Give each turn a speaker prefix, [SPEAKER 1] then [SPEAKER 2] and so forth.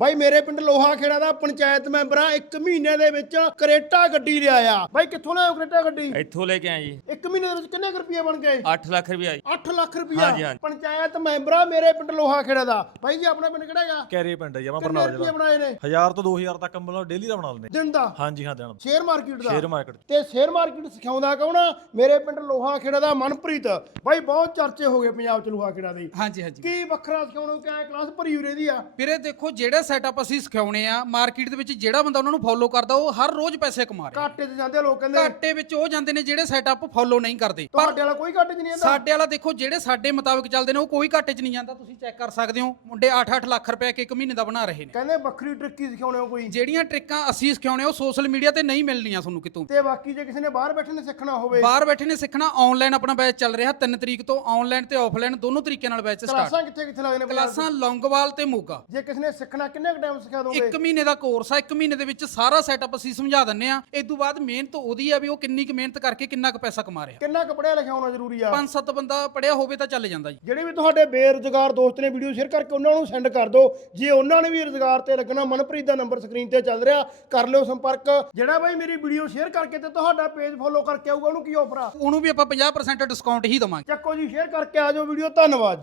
[SPEAKER 1] ਬਾਈ ਮੇਰੇ ਪਿੰਡ ਲੋਹਾ ਖੇੜਾ ਦਾ ਪੰਚਾਇਤ ਮੈਂਬਰਾਂ ਇੱਕ ਮਹੀਨੇ ਦੇ ਵਿੱਚ ਕਰੇਟਾ ਗੱਡੀ ਲਿਆ ਆ ਬਾਈ ਕਿੱਥੋਂ ਲਿਆਓ ਕਰੇਟਾ ਗੱਡੀ?
[SPEAKER 2] ਇੱਥੋਂ ਲੈ ਕੇ ਆਏ ਜੀ।
[SPEAKER 1] ਇੱਕ ਮਹੀਨੇ ਦੇ ਵਿੱਚ ਕਿੰਨੇ ਕੁ ਰੁਪਏ ਬਣ ਗਏ?
[SPEAKER 2] 8 ਲੱਖ ਰੁਪਇਆ ਜੀ
[SPEAKER 1] 8 ਲੱਖ ਰੁਪਇਆ
[SPEAKER 2] ਹਾਂਜੀ, ਹਾਂਜੀ।
[SPEAKER 1] ਪੰਚਾਇਤ ਮੈਂਬਰਾਂ ਮੇਰੇ ਪਿੰਡ ਲੋਹਾ ਖੇੜਾ ਦਾ। ਬਾਈ ਜੀ ਆਪਣਾ ਪਿੰਡ ਕਿਹੜਾ ਹੈਗਾ?
[SPEAKER 3] ਕੈਰੀ ਪਿੰਡ ਜਮਾ
[SPEAKER 1] ਕਿੰਨੇ
[SPEAKER 3] ਬਰਨਾਲਾ
[SPEAKER 1] ਰੁਪਏ
[SPEAKER 3] ਜ਼ਿਲ੍ਹਾ।
[SPEAKER 1] ਬਣਾਏ ਨੇ?
[SPEAKER 3] 1000 ਤੋਂ 2000 ਤੱਕ ਮਤਲਬ ਡੇਲੀ ਦਾ ਬਣਾ ਲੈਂਦੇ।
[SPEAKER 1] ਦਿਨ ਦਾ?
[SPEAKER 3] ਹਾਂਜੀ ਹਾਂ ਦੇਣਾ
[SPEAKER 1] ਸ਼ੇਅਰ ਮਾਰਕੀਟ ਦਾ?
[SPEAKER 3] Share market.
[SPEAKER 1] ਤੇ ਸ਼ੇਅਰ ਮਾਰਕੀਟ ਸਿਖਾਉਂਦਾ ਕੌਣ ਆ? ਮੇਰੇ ਪਿੰਡ ਲੋਹਾ ਖੇੜਾ ਦਾ ਮਨਪ੍ਰੀਤ। ਬਾਈ ਬਹੁਤ ਚਰਚੇ ਹੋ ਗਏ ਪੰਜਾਬ ਚ ਲੋਹਾ ਖੇੜਾ ਦੇ।
[SPEAKER 4] ਹਾਂਜੀ ਹਾਂਜੀ।
[SPEAKER 1] ਕੀ ਵੱਖਰਾ ਸਿਖਾਉਣਾ? ਕਿ ਐ ਕਲਾਸ ਭਰੀ ਹੋਈ ਰਹਿੰਦੀ ਆ?
[SPEAKER 4] ਵੀਰੇ ਦੇਖੋ ਜਿਹੜਾ ਸੈਟਅਪ ਅਸੀਂ ਸਿਖਾਉਣੇ ਆ। ਮਾਰਕੀਟ ਦੇ ਵਿੱਚ ਜਿਹੜਾ ਬੰਦਾ ਉਹਨਾਂ ਨੂੰ ਫੋਲੋ ਕਰਦਾ ਉਹ ਹਰ ਰੋਜ਼ ਪੈਸੇ ਕਮਾ ਰਿਹਾ।
[SPEAKER 1] ਘਾਟੇ 'ਚ ਜਾਂਦੇ ਆ ਲੋਕ ਕਹਿੰਦੇ।
[SPEAKER 4] ਘਾਟੇ ਵਿੱਚ ਉਹ ਜਾਂਦੇ ਨੇ ਜਿਹੜੇ ਸੈਟਅਪ ਫੋਲੋ ਨਹੀਂ ਕਰਦੇ।
[SPEAKER 1] ਤੁਹਾਡੇ ਵਾਲਾ ਕੋਈ ਘਾਟੇ 'ਚ ਨਹੀਂ ਆਂਦਾ
[SPEAKER 4] ਸਾਡੇ ਵਾਲਾ ਦੇਖੋ ਜਿਹੜੇ ਸਾਡੇ ਮੁਤਾਬਿਕ ਚੱਲਦੇ ਨੇ ਉਹ ਕੋਈ ਘਾਟੇ 'ਚ ਨਹੀਂ ਜਾਂਦਾ। ਤੁਸੀਂ ਚੈੱਕ ਕਰ ਸਕਦੇ ਹੋ। ਮੁੰਡੇ 8-8 ਲੱਖ ਰੁਪਏ ਇੱਕ ਮਹੀਨੇ ਦਾ ਬਣਾ ਰਹੇ ਨੇ।
[SPEAKER 1] ਕਹਿੰਦੇ ਵੱਖਰੀ ਟ੍ਰਿਕ ਸਿਖਾਉਣੇ ਹੋ ਕੋਈ।
[SPEAKER 4] ਜਿਹੜੀਆਂ ਟ੍ਰਿਕਾਂ ਅਸੀਂ ਸਿਖਾਉਣੇ ਉਹ ਸੋਸ਼ਲ ਮੀਡੀਆ ਤੇ ਨਹੀਂ ਮਿਲਣੀਆਂ ਤੁਹਾਨੂੰ ਕਿਤੋਂ।
[SPEAKER 1] ਤੇ ਬਾਕੀ ਜੇ ਕਿਸੇ ਨੇ ਬਾਹਰ ਬੈਠੇ ਨੇ ਸਿੱਖਣਾ ਹੋਵੇ।
[SPEAKER 4] ਬਾਹਰ ਬੈਠੇ ਨੇ ਸਿੱਖਣਾ ਆਨਲਾਈਨ ਆਪਣਾ ਬੈਚ ਚੱਲ ਰਿਹਾ 3 ਤਰੀਕ ਤੋਂ ਆਨਲਾਈਨ ਤੇ ਆਫਲਾਈਨ ਦੋਨੋਂ ਤਰੀਕੇ ਨਾਲ ਬੈਚ ਸਟਾਰਟ
[SPEAKER 1] ਕਲਾਸਾਂ ਕਿੱਥੇ ਕਿੱਥੇ ਲੱਗਦੇ ਨੇ?
[SPEAKER 4] ਕਲਾਸਾਂ ਲੌਂਗੋਵਾਲ ਤੇ ਮੋਗਾ।
[SPEAKER 1] ਜੇ ਕਿਸੇ ਨੇ ਸਿੱਖਣਾ ਕਿੰਨੇ ਕੁ ਟਾਈਮ ਸਿਖਾ ਦੋਗੇ?
[SPEAKER 4] ਇੱਕ ਮਹੀਨੇ ਦਾ ਕੋਰਸ ਆ ਇੱਕ ਮਹੀਨੇ ਦੇ ਵਿੱਚ ਸਾਰਾ ਸੈਟਅਪ ਅਸੀਂ ਸਮਝਾ ਦਿੰਨੇ ਆ। ਇਸ ਤੋਂ ਬਾਅਦ ਮਿਹਨਤ ਉਹਦੀ ਆ ਵੀ ਉਹ ਕਿੰਨੀ ਕੁ ਮਿਹਨਤ ਕਰਕੇ ਕਿੰਨਾ ਕੁ ਪੈਸਾ ਕਮਾ ਰਿਹਾ।
[SPEAKER 1] ਕਿੰਨਾ ਕੁ ਪੜਿਆ ਲਿਖਿਆ ਹੋਣਾ ਜ਼ਰੂਰੀ ਆ?
[SPEAKER 4] ਪੰਜ ਸੱਤ ਬੰਦਾ ਪੜਿਆ ਹੋਵੇ ਤਾਂ ਚੱਲ ਜਾਂਦਾ ਜੀ।
[SPEAKER 1] ਜਿਹੜੇ ਵੀ ਤੁਹਾਡੇ ਬੇਰੁਜ਼ਗਾਰ ਦੋਸਤ ਨੇ ਵੀਡੀਓ ਸ਼ੇਅਰ ਕਰਕੇ ਉਹਨਾਂ ਨੂੰ ਸੈਂਡ ਕਰ ਦਿਓ। ਜੇ ਉਹਨਾਂ ਨੇ ਵੀ ਰੁਜ਼ਗਾਰ ਤੇ ਲੱਗਣਾ ਮਨਪ੍ਰੀਤ ਦਾ ਨੰਬਰ ਸਕਰੀਨ ਤੇ ਚੱਲ ਰਿਹਾ ਕਰ ਲਿਓ ਸੰਪਰਕ। ਜਿਹੜਾ ਬਾਈ ਮੇਰੀ ਵੀਡੀਓ ਸ਼ੇਅਰ ਕਰਕੇ ਤੇ ਤੁਹਾਡਾ ਪੇਜ ਫੋਲੋ ਕਰਕੇ ਆਊਗਾ ਉਹਨੂੰ ਕੀ ਆਫਰ ਆ?
[SPEAKER 4] ਉਹਨੂੰ ਵੀ ਆਪਾਂ 50% ਡਿਸਕਾਊਂਟ ਹੀ ਦਵਾਂਗੇ।
[SPEAKER 1] ਚੱਕੋ ਜੀ ਸ਼ੇਅਰ ਕਰਕੇ ਆ ਜਾਓ ਵੀਡੀਓ ਧੰਨਵਾਦ ਜੀ।